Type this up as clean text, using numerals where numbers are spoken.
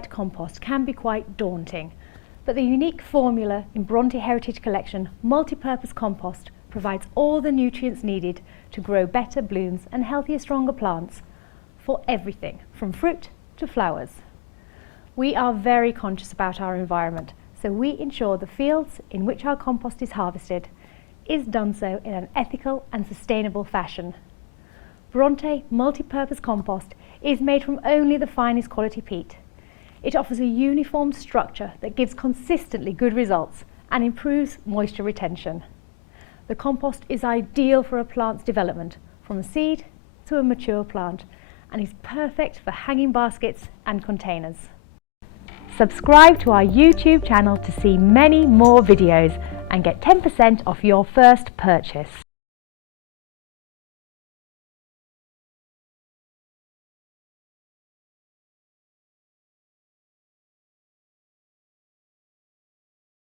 site compost can be quite daunting, but the unique formula in Bronte Heritage Collection Multipurpose Compost provides all the nutrients needed to grow better blooms and healthier, stronger plants for everything from fruit to flowers. We are very conscious about our environment, so we ensure the fields in which our compost is harvested is done so in an ethical and sustainable fashion. Bronte Multipurpose Compost is made from only the finest quality peat. It offers a uniform structure that gives consistently good results and improves moisture retention. The compost is ideal for a plant's development, from a seed to a mature plant, and is perfect for hanging baskets and containers. Subscribe to our YouTube channel to see many more videos and get 10% off your first purchase.